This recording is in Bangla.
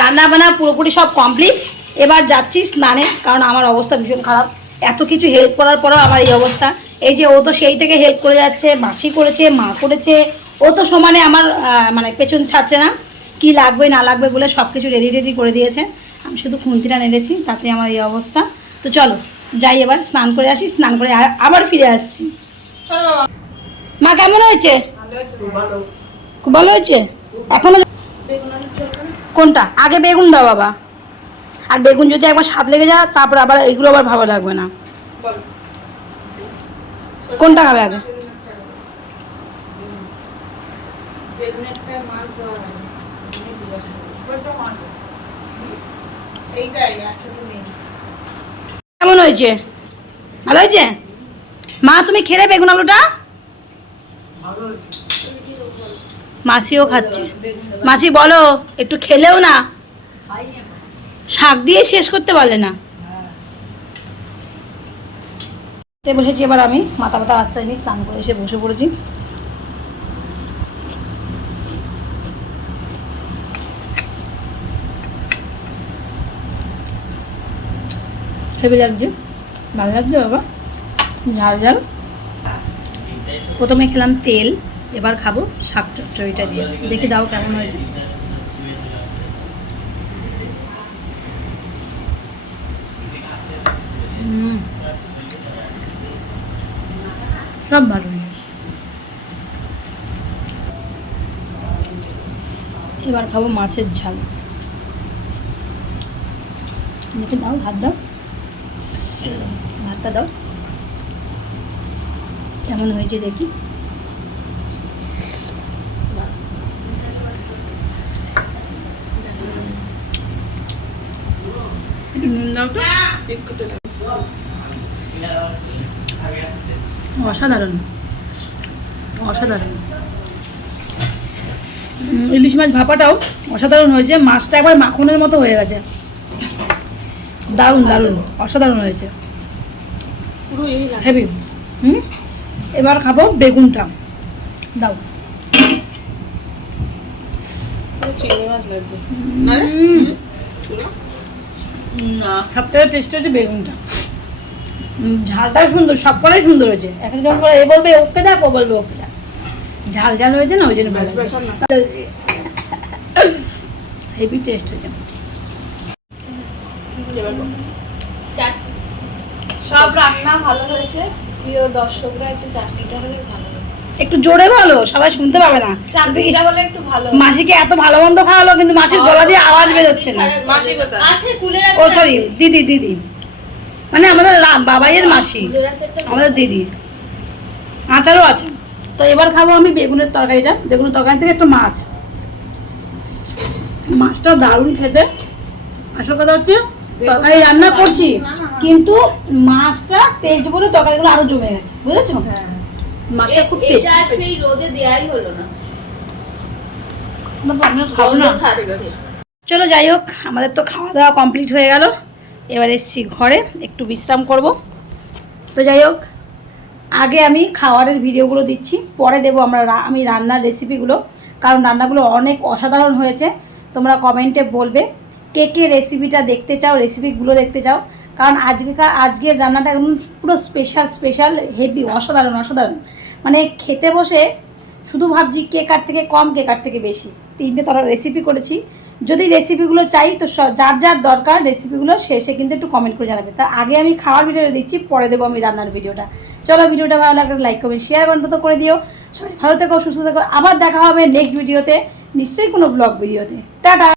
রান্না বান্না পুরোপুরি সব কমপ্লিট। এবার যাচ্ছি স্নানে, কারণ আমার অবস্থা ভীষণ খারাপ। এত কিছু হেল্প করার পরেও আমার এই অবস্থা। এই যে ও তো সেই থেকে হেল্প করে যাচ্ছে, মাসি করেছে, মা করেছে, ও তো সমানে আমার মানে পেছন ছাড়ছে না, কি লাগবে না লাগবে বলে সব কিছু রেডি করে দিয়েছে। আমি শুধু খুন্তিটা নেড়েছি, তাতে আমার এই অবস্থা। তো চলো যাই, এবার স্নান করে আসি, স্নান করে আবার ফিরে আসছি। মা কেমন হয়েছে? খুব ভালো হয়েছে। এখনো কোনটা আগে বেগুন দাও বাবা, আর বেগুন যদি একবার স্বাদ লেগে যায় তারপর আবার এগুলো আবার ভালো লাগবে না। কোনটা খাবে আগে? কেমন হয়েছে? ভালো হয়েছে মা? তুমি খেলে বেগুন আলুটা? মাসিও খাচ্ছে। মাসি বলো একটু খেলেও না, শাক দিয়ে শেষ করতে পারলে না। বসেছি এবার আমি, মাথা ব্যথা আসতে নিয়ে স্নান করে এসে বসে পড়েছি। হেভি লাগছে, ভালো লাগছে বাবা, ঝাল ঝাল। প্রথমে খেলাম তেল, এবার খাবো শাক চচ্চড়িটা দিয়ে। দেখি দাও কেমন হয়েছে। সব ভালো হয়েছে। এবার খাবো মাছের ঝাল। দেখে দাও, ভাত দাও, ভাতটা দাও কেমন হয়েছে দেখি। অসাধারণ অসাধারণ। ইলিশ মাছ ভাপাটাও অসাধারণ হয়েছে, মাছটা একবার মাখনের মতো হয়ে গেছে, দারুণ দারুণ অসাধারণ হয়েছে, হেভি। এবার খাবো বেগুনটা, দাও। সবথেকে টেস্ট হচ্ছে বেগুনটা, ঝালটাও সুন্দর, সব কটাই সুন্দর হয়েছে। এক একজন এ বলবে ওকে দেখ, ও বলবে ওকে দেখ, ঝাল ঝাল হয়েছে না ওই জন্য ভালো হেভি টেস্ট হয়েছে। সব রান্না ভালো হয়েছে, প্রিয় দর্শকরা একটু চাটনিটা হলে ভালো। একটু জোরে বলো, সবাই শুনতে পাবে না। চাটনিটা হলে একটু ভালো। মাসিকে এত ভালো মন্দ খাওয়ালো কিন্তু মাসির গলা দিয়ে আওয়াজ বেরোচ্ছে না। মাসি কোথায় আছে? কুলের আছে। ও সরি, দিদি মানে আমাদের বাবাইয়ের মাসি, আমাদের দিদি। আচারও আছে। তো এবার খাবো আমি বেগুনের তরকারিটা। বেগুনের তরকারি থেকে একটু মাছটা দারুণ খেতে। আসল কথা হচ্ছে তরকারি রান্না করছি কিন্তু মাছটা টেস্ট বলে তরকারিগুলো আরো জমে গেছে, বুঝেছো? মাছটা খুব টেস্ট। এটা সেই রোদে দেয়াই হলো না। চলো যাই হোক, আমাদের তো খাওয়া দাওয়া কমপ্লিট হয়ে গেল। এবার এসছি ঘরে একটু বিশ্রাম করব। তো যাই হোক, আগে আমি খাওয়ারের ভিডিওগুলো দিচ্ছি, পরে দেবো আমি রান্নার রেসিপিগুলো, কারণ রান্নাগুলো অনেক অসাধারণ হয়েছে। তোমরা কমেন্টে বলবে কে কে রেসিপিটা দেখতে চাও, রেসিপিগুলো দেখতে চাও, কারণ আজকের রান্নাটা একদম পুরো স্পেশাল হেভি অসাধারণ। মানে খেতে বসে শুধু ভাবছি কে কার থেকে কম, কে কার থেকে বেশি। 3টে রেসিপি করেছি। যদি রেসিপিগুলো চাই তো যার দরকার রেসিপিগুলো শেষে কিন্তু একটু কমেন্ট করে জানাবে। তা আগে আমি খাওয়ার ভিডিওটা দিচ্ছি, পরে দেবো আমি রান্নার ভিডিওটা। চলো, ভিডিওটা ভালো লাগলে লাইক কমেন্ট শেয়ার অন্তত করে দিও। সবাই ভালো থেকো, সুস্থ থেকো। আবার দেখা হবে নেক্সট ভিডিওতে, নিশ্চয়ই কোনো ব্লগ ভিডিওতে। টাটা।